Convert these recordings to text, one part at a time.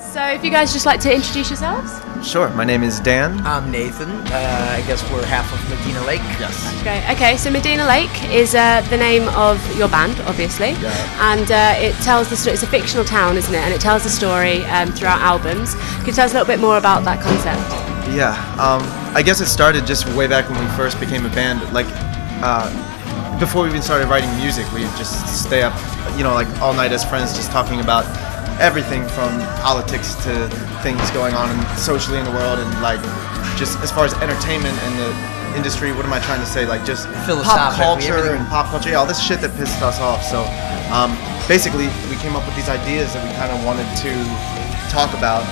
So if you guys just like to introduce yourselves? Sure, my name is Dan. I'm Nathan. I guess we're half of Madina Lake. Yes. Okay, so Madina Lake is the name of your band, obviously, and it tells the story. It's a fictional town, isn't it? And it tells the story throughout albums. Can you tell us a little bit more about that concept? Yeah, I guess it started just way back when we first became a band. Like, before we even started writing music, we would just stay up, like all night as friends, just talking about everything from politics to things going on socially in the world, and like just as far as entertainment and the industry, what am I trying to say? Like just pop culture and pop culture, all this shit that pissed us off. So basically we came up with these ideas that we kind of wanted to talk about,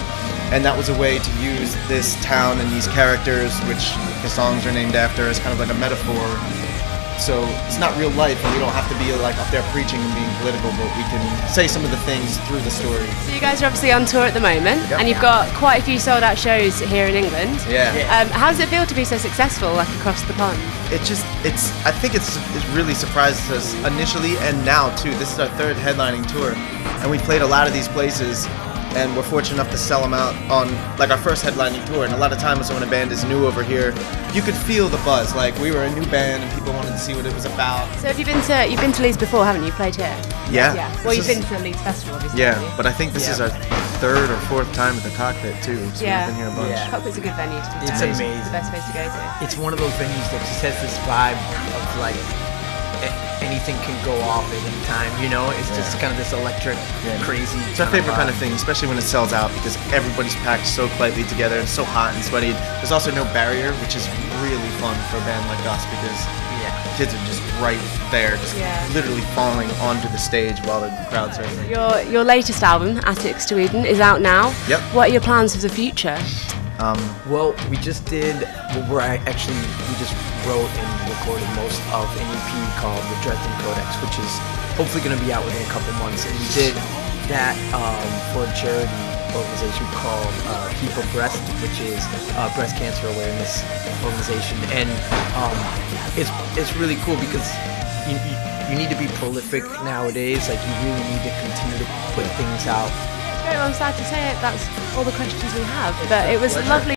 and that was a way to use this town and these characters, which the songs are named after, as kind of like a metaphor. So it's not real life, and we don't have to be like up there preaching and being political, but we can say some of the things through the story. So you guys are obviously on tour at the moment, and you've got quite a few sold out shows here in England. Yeah. How does it feel to be so successful, like across the pond? I think it really surprises us initially, and now too. This is our third headlining tour, and we played a lot of these places, and we're fortunate enough to sell them out on like our first headlining tour. And a lot of times when a band is new over here, you could feel the buzz. Like we were a new band and people wanted to see what it was about. So you've been to Leeds before, haven't you? Played here? Yeah. Well, you've been to Leeds Festival, obviously. Yeah, but I think this is our third or fourth time at the Cockpit too. So we've been here a bunch. Yeah. Cockpit's a good venue to be to. It's amazing. It's the best place to go to. It's one of those venues that just has this vibe of like anything can go off at any time, It's just kind of this electric, crazy. It's our favorite kind of thing, especially when it sells out, because everybody's packed so tightly together and so hot and sweaty. There's also no barrier, which is really fun for a band like us, because kids are just right there, just literally falling onto the stage while the crowd's are. Your latest album, Attics to Eden, is out now. Yep. What are your plans for the future? Well, we just wrote and recorded most of an EP called The Dresden Codex, which is hopefully going to be out within a couple months. And we did that for a charity organization called Keep Abreast, which is a breast cancer awareness organization. And it's really cool because you need to be prolific nowadays. Like, you really need to continue to put things out. Well, I'm sad to say it. That's all the questions we have, but it was lovely.